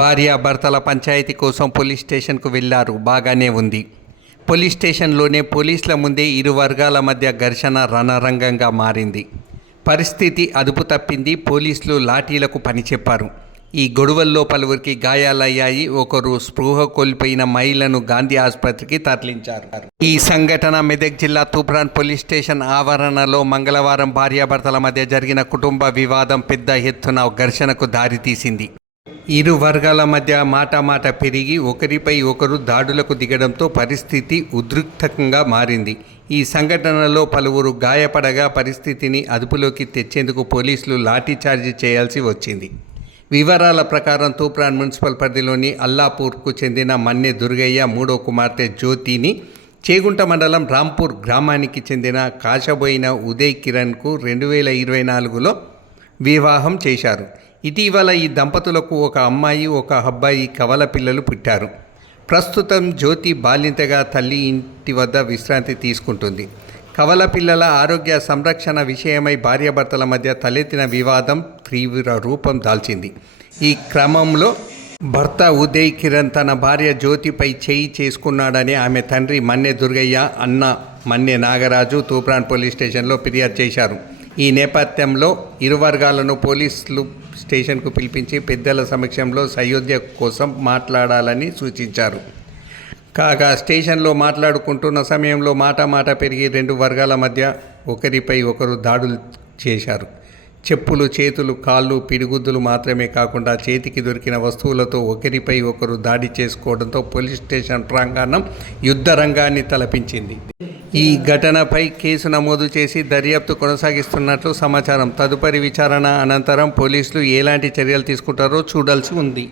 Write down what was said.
భార్యాభర్తల పంచాయతీ కోసం పోలీస్ స్టేషన్కు వెళ్లారు. బాగానే ఉంది. పోలీస్ స్టేషన్లోనే పోలీసుల ముందే ఇరు వర్గాల మధ్య ఘర్షణ రణరంగంగా మారింది. పరిస్థితి అదుపు తప్పింది. పోలీసులు లాఠీలకు పని చెప్పారు. ఈ గొడవల్లో పలువురికి గాయాలయ్యాయి. ఒకరు స్పృహ కోల్పోయిన మహిళను గాంధీ ఆసుపత్రికి తరలించారు. ఈ సంఘటన మెదక్ జిల్లా తూప్రాన్ పోలీస్ స్టేషన్ ఆవరణలో మంగళవారం భార్యాభర్తల మధ్య జరిగిన కుటుంబ వివాదం పెద్ద ఎత్తున ఘర్షణకు దారితీసింది. ఇరు వర్గాల మధ్య మాట పెరిగి ఒకరిపై ఒకరు దాడులకు దిగడంతో పరిస్థితి ఉద్రిక్తంగా మారింది. ఈ సంఘటనలో పలువురు గాయపడగా పరిస్థితిని అదుపులోకి తెచ్చేందుకు పోలీసులు లాఠీచార్జి చేయాల్సి వచ్చింది. వివరాల ప్రకారం తూప్రాన్ మున్సిపల్ పరిధిలోని అల్లాపూర్కు చెందిన మన్నె దుర్గయ్య మూడో కుమార్తె జ్యోతిని చేగుంట మండలం రాంపూర్ గ్రామానికి చెందిన కాశబోయిన ఉదయ్ కిరణ్కు 2024లో వివాహం చేశారు. ఇటీవల ఈ దంపతులకు ఒక అమ్మాయి ఒక అబ్బాయి కవల పిల్లలు పుట్టారు. ప్రస్తుతం జ్యోతి బాలింతగా తల్లి ఇంటి వద్ద విశ్రాంతి తీసుకుంటుంది. కవల పిల్లల ఆరోగ్య సంరక్షణ విషయమై భార్యాభర్తల మధ్య తలెత్తిన వివాదం తీవ్ర రూపం దాల్చింది. ఈ క్రమంలో భర్త ఉదయ్ కిరణ్ తన భార్య జ్యోతిపై చేయి చేసుకున్నాడని ఆమె తండ్రి మన్నె దుర్గయ్య, అన్న మన్నె నాగరాజు తూప్రాన్ పోలీస్ స్టేషన్లో ఫిర్యాదు చేశారు. ఈ నేపథ్యంలో ఇరు వర్గాలను పోలీసులు స్టేషన్కు పిలిపించి పెద్దల సమక్షంలో సయోధ్య కోసం మాట్లాడాలని సూచించారు. కాగా స్టేషన్లో మాట్లాడుకుంటున్న సమయంలో మాట పెరిగి రెండు వర్గాల మధ్య ఒకరిపై ఒకరు దాడులు చేశారు. చెప్పులు, చేతులు, కాళ్ళు, పిడిగుద్దులు మాత్రమే కాకుండా చేతికి దొరికిన వస్తువులతో ఒకరిపై ఒకరు దాడి చేసుకోవడంతో పోలీస్ స్టేషన్ ప్రాంగణం యుద్ధ రంగాన్ని తలపించింది. ఈ ఘటనపై కేసు నమోదు చేసి దర్యాప్తు కొనసాగిస్తున్నట్లు సమాచారం. తదుపరి విచారణ అనంతరం పోలీసులు ఎలాంటి చర్యలు తీసుకుంటారో చూడాల్సి ఉంది.